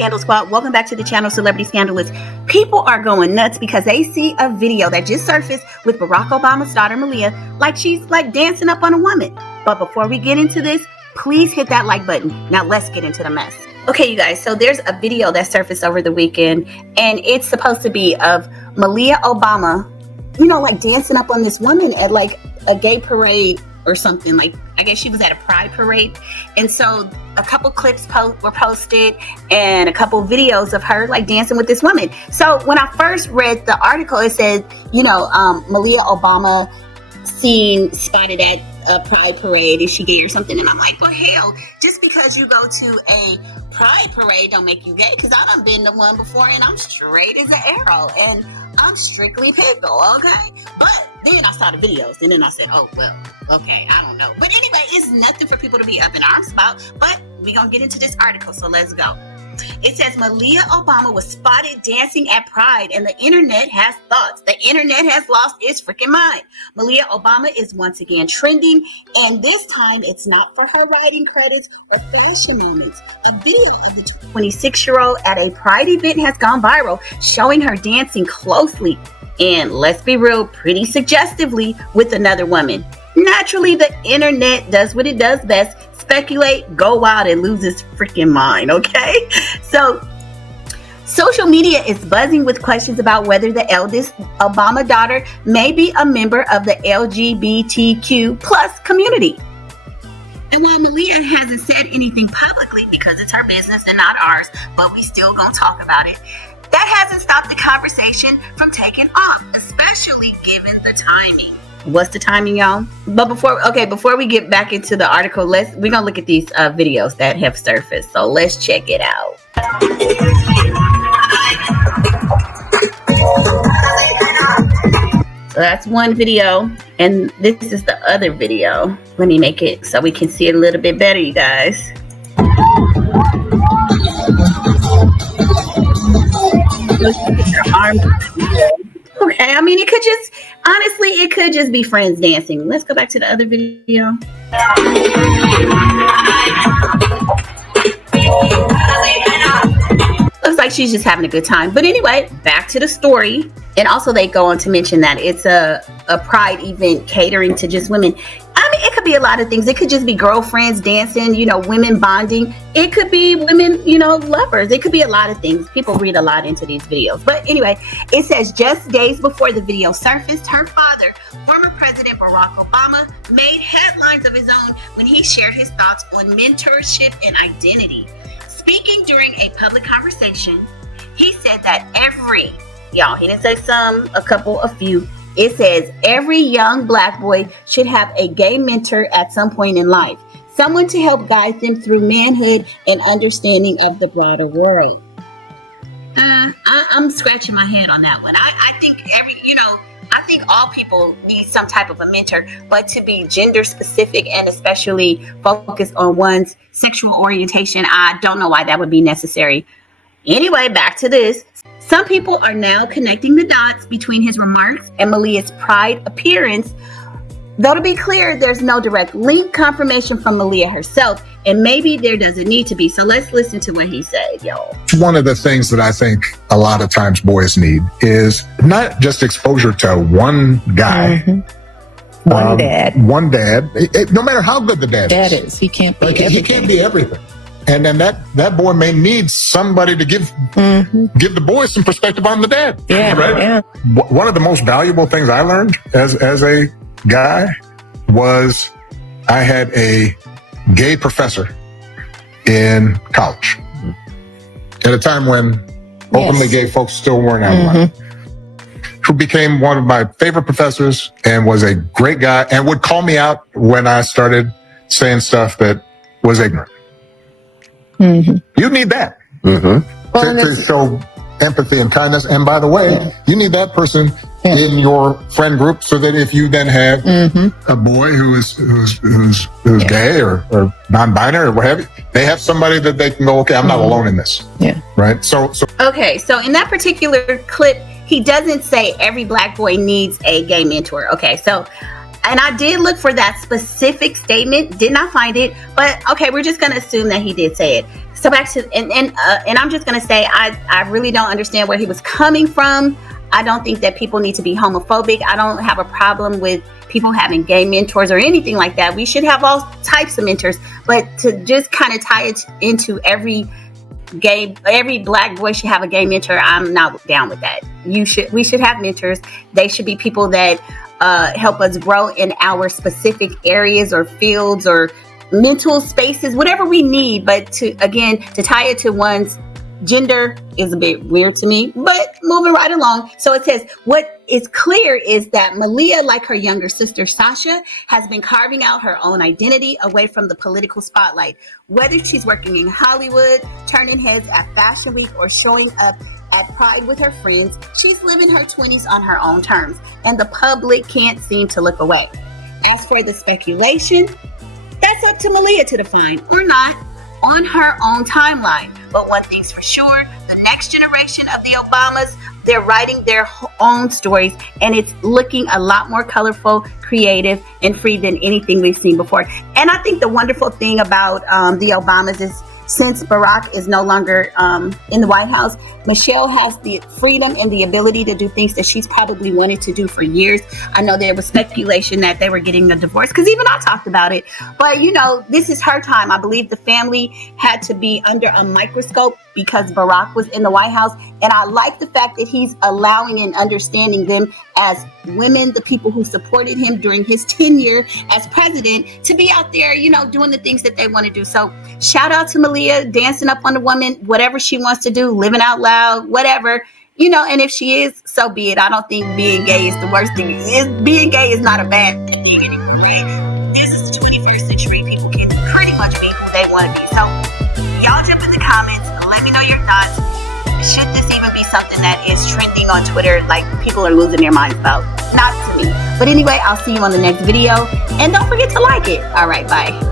Scandal Squad. Welcome back to the channel, Celebrity Scandalous. People are going nuts because they see a video that just surfaced with Barack Obama's daughter, Malia, like she's like dancing up on a woman. But before we get into this, please hit that like button. Now let's get into the mess. Okay, you guys, so there's a video that surfaced over the weekend, and it's supposed to be of Malia Obama, you know, like dancing up on this woman at like a gay parade or something. Like, I guess she was at a pride parade. And so a couple clips were posted and a couple videos of her like dancing with this woman. So when I first read the article, it said, you know, Malia Obama seen spotted at a pride parade, is she gay or something? And I'm like, well, hell, just because you go to a pride parade don't make you gay, because I done been to one before and I'm straight as an arrow and I'm strictly pickle, okay? But then I saw the videos and then I said, oh, well, okay, I don't know. But anyway, it's nothing for people to be up in arms about, but we're gonna get into this article, so let's go. It says Malia Obama was spotted dancing at Pride and the internet has thoughts. The internet has lost its freaking mind. Malia Obama is once again trending, and this time it's not for her writing credits or fashion moments. A video of the 26-year-old at a Pride event has gone viral, showing her dancing closely and, let's be real, pretty suggestively with another woman. Naturally, the internet does what it does best: speculate, go wild, and lose its freaking mind, okay? So, social media is buzzing with questions about whether the eldest Obama daughter may be a member of the LGBTQ plus community. And while Malia hasn't said anything publicly, because it's her business and not ours, but we still gonna talk about it, that hasn't stopped the conversation from taking off, especially given the timing. What's the timing, y'all? But before we get back into the article, we're gonna look at these videos that have surfaced. So let's check it out. So that's one video, and this is the other video. Let me make it so we can see it a little bit better, you guys. Okay, I mean, it could just be friends dancing. Let's go back to the other video. Looks like she's just having a good time. But anyway, back to the story. And also they go on to mention that it's a pride event catering to just women. I mean, it could be a lot of things. It could just be girlfriends dancing, you know, women bonding. It could be women, you know, lovers. It could be a lot of things. People read a lot into these videos. But anyway, it says just days before the video surfaced, her father, former President Barack Obama, made headlines of his own when he shared his thoughts on mentorship and identity. Speaking during a public conversation, he said that he didn't say some, a couple, a few. It says every young black boy should have a gay mentor at some point in life. Someone to help guide them through manhood and understanding of the broader world. I'm scratching my head on that one. I think all people need some type of a mentor, but to be gender specific and especially focus on one's sexual orientation, I don't know why that would be necessary. Anyway, back to this. Some people are now connecting the dots between his remarks and Malia's Pride appearance. Though to be clear, there's no direct link confirmation from Malia herself, and maybe there doesn't need to be. So let's listen to what he said, y'all. One of the things that I think a lot of times boys need is not just exposure to one guy. Mm-hmm. One dad. No matter how good the dad is. He can't be everything. He can't be everything. And then that boy may need somebody to give the boy some perspective on the dad. Yeah, right? Yeah. One of the most valuable things I learned as a guy was I had a gay professor in college at a time when openly gay folks still weren't out, who became one of my favorite professors and was a great guy and would call me out when I started saying stuff that was ignorant. You need that to show empathy and kindness. And by the way, you need that person in your friend group, so that if you then have a boy who's gay or non-binary or what have you, they have somebody that they can go, okay, I'm not alone in this. Yeah. Right. So okay. So in that particular clip, he doesn't say every black boy needs a gay mentor. Okay. So And I did look for that specific statement, did not find it, but okay, we're just going to assume that he did say it. So back to, and I'm just going to say, I really don't understand where he was coming from. I don't think that people need to be homophobic. I don't have a problem with people having gay mentors or anything like that. We should have all types of mentors, but to just kind of tie it into every black boy should have a gay mentor, I'm not down with that. We should have mentors. They should be people that help us grow in our specific areas or fields or mental spaces, whatever we need. But to tie it to one's gender is a bit weird to me, but moving right along. So it says, what is clear is that Malia, like her younger sister Sasha, has been carving out her own identity away from the political spotlight. Whether she's working in Hollywood, turning heads at Fashion Week, or showing up at Pride with her friends, she's living her 20s on her own terms, and the public can't seem to look away. As for the speculation, that's up to Malia to define, or not, on her own timeline. But one thing's for sure, the next generation of the Obamas, they're writing their own stories, and it's looking a lot more colorful, creative, and free than anything we've seen before. And I think the wonderful thing about the Obamas is, since Barack is no longer in the White House, Michelle has the freedom and the ability to do things that she's probably wanted to do for years. I know there was speculation that they were getting a divorce, because even I talked about it. But, this is her time. I believe the family had to be under a microscope because Barack was in the White House. And I like the fact that he's allowing and understanding them as women, the people who supported him during his tenure as president, to be out there, doing the things that they want to do. So shout out to Malia, dancing up on the woman, whatever she wants to do, living out loud, whatever, and if she is, so be it. I don't think being gay is the worst thing. Being gay is not a bad thing anymore. This is the 21st century. People can pretty much be who they want to be. So y'all jump in the comments and let me know your thoughts. Should this even be something that is trending on Twitter, like people are losing their minds about? Not to me. But anyway, I'll see you on the next video. And don't forget to like it. All right, bye.